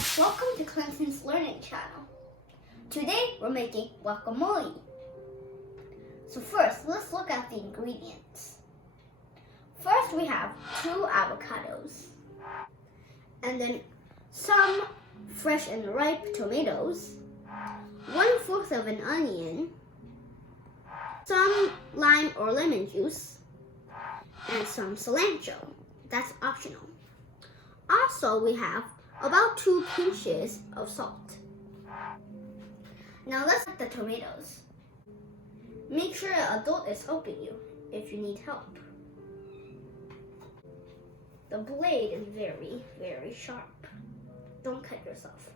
guys, welcome to Clinton's Learning Channel. Today we're making guacamole. So first, let's look at the ingredients. First we have 2 avocados, and then some fresh and ripe tomatoes, 1/4 of an onion, some lime or lemon juice, and some cilantro. That's optional. Also, we have about 2 pinches of salt. Now let's cut the tomatoes. Make sure an adult is helping you if you need help. The blade is very, very sharp. Don't cut yourself.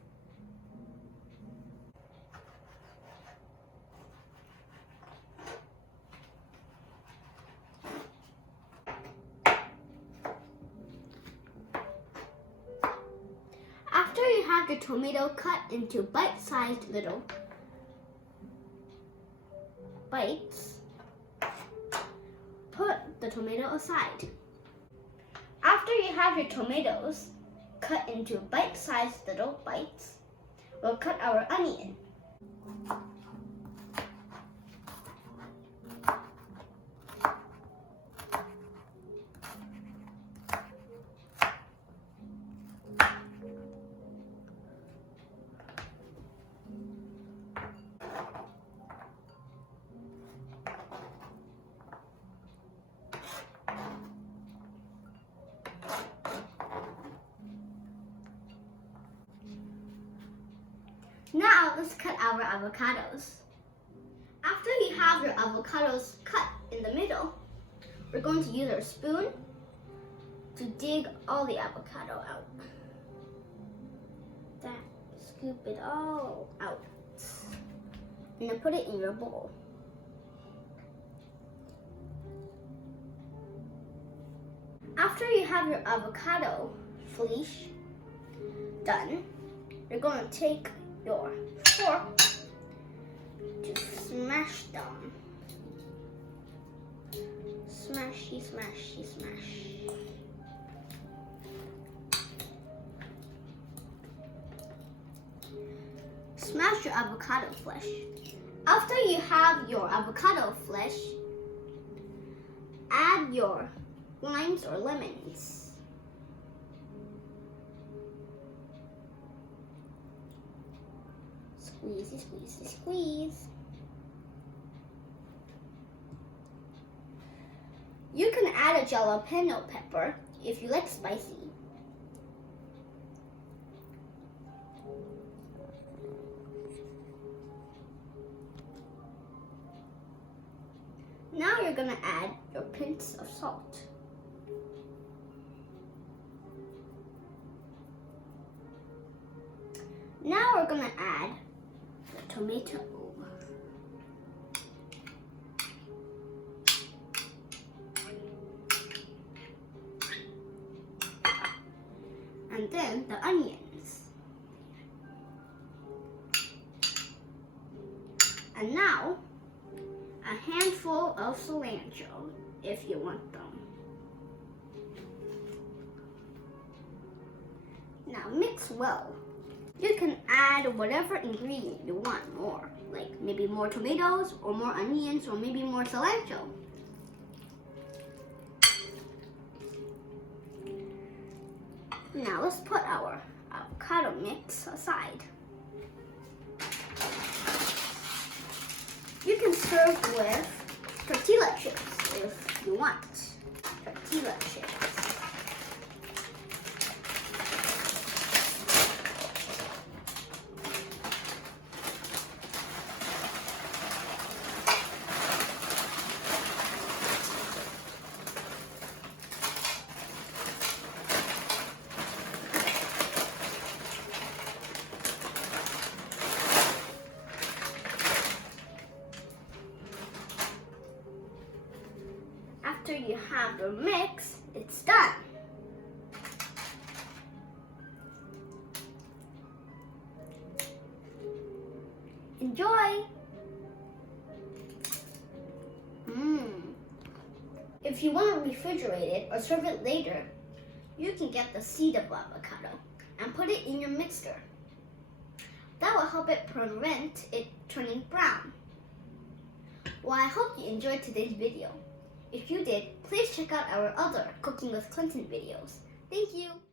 After you have the tomato cut into bite-sized little bites, put the tomato aside. After you have your tomatoes cut into bite-sized little bites, we'll cut our onion. Now let's cut our avocados. After you have your avocados cut in the middle, we're going to use our spoon to dig all the avocado out. Scoop it all out. And then put it in your bowl. After you have your avocado fleece done, you're going to take your fork to smash them. Smashy, smashy, smash. Smash your avocado flesh. After you have your avocado flesh, add your limes or lemons. Squeeze, squeeze, squeeze. You can add a jalapeno pepper if you like spicy. Now you're gonna add your pinch of salt. Now we're gonna add the tomato. And then the onions. And now a handful of cilantro if you want them. Now mix well. You can add whatever ingredient you want more, like maybe more tomatoes or more onions or maybe more cilantro. Now let's put our avocado mix aside. You can serve with tortilla chips if you want. Tortilla chips. After you have your mix, it's done. Enjoy! If you want to refrigerate it or serve it later, you can get the seed of avocado and and put it in your mixer. That will help it prevent it turning brown. Well, I hope you enjoyed today's video. If you did, please check out our other Cooking with Clinton videos. Thank you!